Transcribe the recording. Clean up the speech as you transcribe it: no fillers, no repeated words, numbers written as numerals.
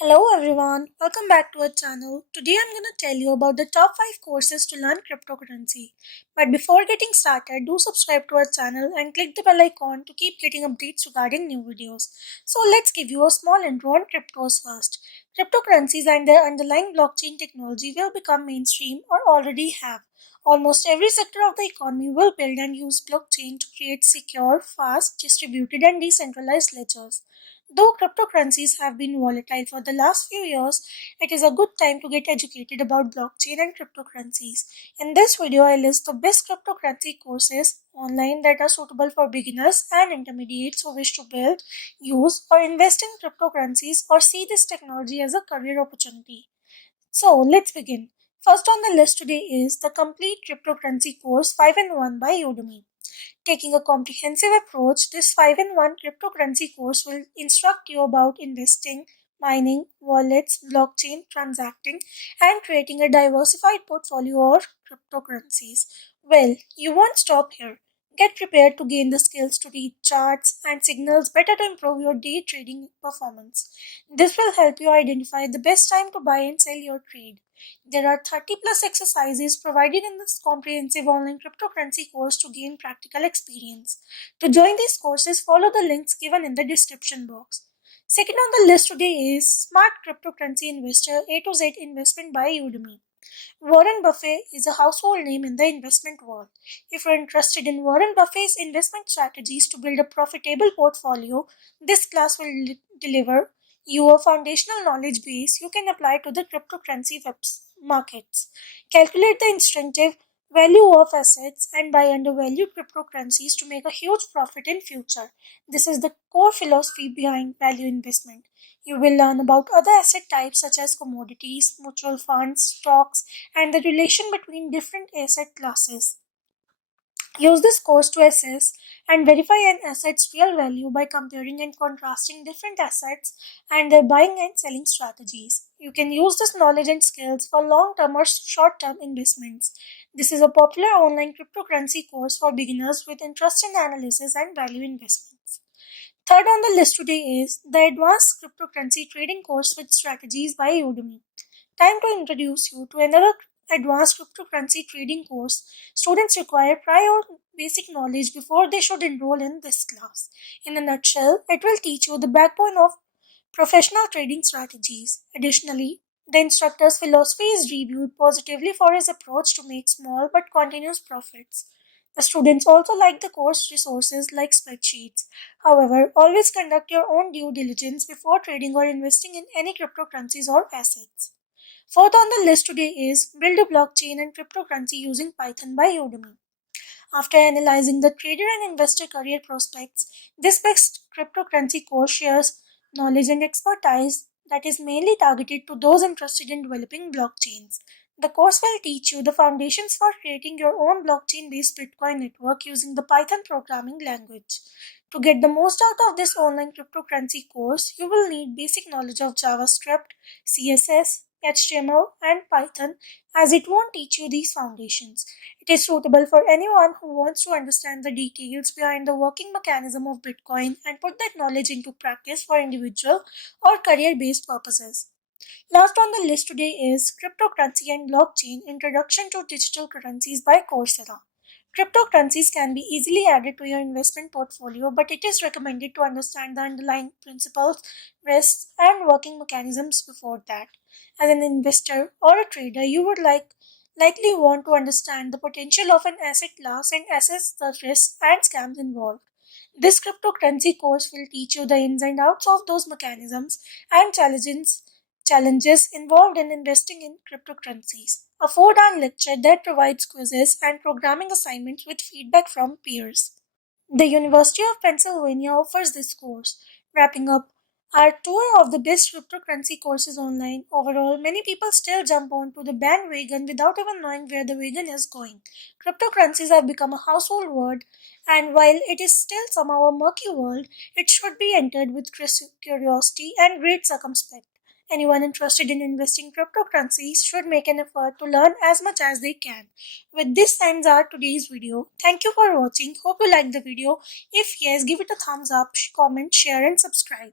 Hello everyone, welcome back to our channel. Today I'm going to tell you about the top 5 courses to learn cryptocurrency. But before getting started, do subscribe to our channel and click the bell icon to keep getting updates regarding new videos. So let's give you a small intro on cryptos first. Cryptocurrencies and their underlying blockchain technology will become mainstream or already have. Almost every sector of the economy will build and use blockchain to create secure, fast, distributed and decentralized ledgers. Though cryptocurrencies have been volatile for the last few years, it is a good time to get educated about blockchain and cryptocurrencies. In this video, I list the best cryptocurrency courses online that are suitable for beginners and intermediates who wish to build, use, or invest in cryptocurrencies or see this technology as a career opportunity. So, let's begin. First on the list today is the Complete Cryptocurrency Course 5-in-1 by Udemy. Taking a comprehensive approach, this 5-in-1 cryptocurrency course will instruct you about investing, mining, wallets, blockchain, transacting, and creating a diversified portfolio of cryptocurrencies. Well, you won't stop here. Get prepared to gain the skills to read charts and signals better to improve your day trading performance. This will help you identify the best time to buy and sell your trade. There are 30 plus exercises provided in this comprehensive online cryptocurrency course to gain practical experience. To join these courses, follow the links given in the description box. Second on the list today is Smart Cryptocurrency Investor A to Z Investment by Udemy. Warren Buffett is a household name in the investment world. If you're interested in Warren Buffett's investment strategies to build a profitable portfolio, this class will deliver you a foundational knowledge base you can apply to the cryptocurrency markets. Calculate the instinctive value of assets and buy undervalued cryptocurrencies to make a huge profit in future. This is the core philosophy behind value investment. You will learn about other asset types such as commodities, mutual funds, stocks, and the relation between different asset classes. Use this course to assess and verify an asset's real value by comparing and contrasting different assets and their buying and selling strategies. You can use this knowledge and skills for long term or short term investments. This is a popular online cryptocurrency course for beginners with interest in analysis and value investments. Third on the list today is the Advanced Cryptocurrency Trading Course with Strategies by Udemy. Time to introduce you to another advanced cryptocurrency trading course. Students require prior basic knowledge before they should enroll in this class. In a nutshell, it will teach you the backbone of professional trading strategies. Additionally, the instructor's philosophy is reviewed positively for his approach to make small but continuous profits. The students also like the course resources like spreadsheets. However, always conduct your own due diligence before trading or investing in any cryptocurrencies or assets. Fourth on the list today is Build a Blockchain and Cryptocurrency Using Python by Udemy. After analyzing the trader and investor career prospects, this best cryptocurrency course shares knowledge and expertise that is mainly targeted to those interested in developing blockchains. The course will teach you the foundations for creating your own blockchain based Bitcoin network using the Python programming language. To get the most out of this online cryptocurrency course, you will need basic knowledge of JavaScript, CSS, HTML, and Python, as it won't teach you these foundations. It is suitable for anyone who wants to understand the details behind the working mechanism of Bitcoin and put that knowledge into practice for individual or career based purposes. Last on the list today is Cryptocurrency and Blockchain Introduction to Digital Currencies by Coursera. Cryptocurrencies can be easily added to your investment portfolio, but it is recommended to understand the underlying principles, risks, and working mechanisms before that. As an investor or a trader, you would likely want to understand the potential of an asset class and assess the risks and scams involved. This cryptocurrency course will teach you the ins and outs of those mechanisms and challenges involved in investing in cryptocurrencies. A 4-hour lecture that provides quizzes and programming assignments with feedback from peers. The University of Pennsylvania offers this course. Wrapping up our tour of the best cryptocurrency courses online, overall, many people still jump onto the bandwagon without even knowing where the wagon is going. Cryptocurrencies have become a household word, and while it is still somehow a murky world, it should be entered with curiosity and great circumspect. Anyone interested in investing cryptocurrencies should make an effort to learn as much as they can. With this ends our today's video. Thank you for watching. Hope you liked the video. If yes, give it a thumbs up, comment, share and subscribe.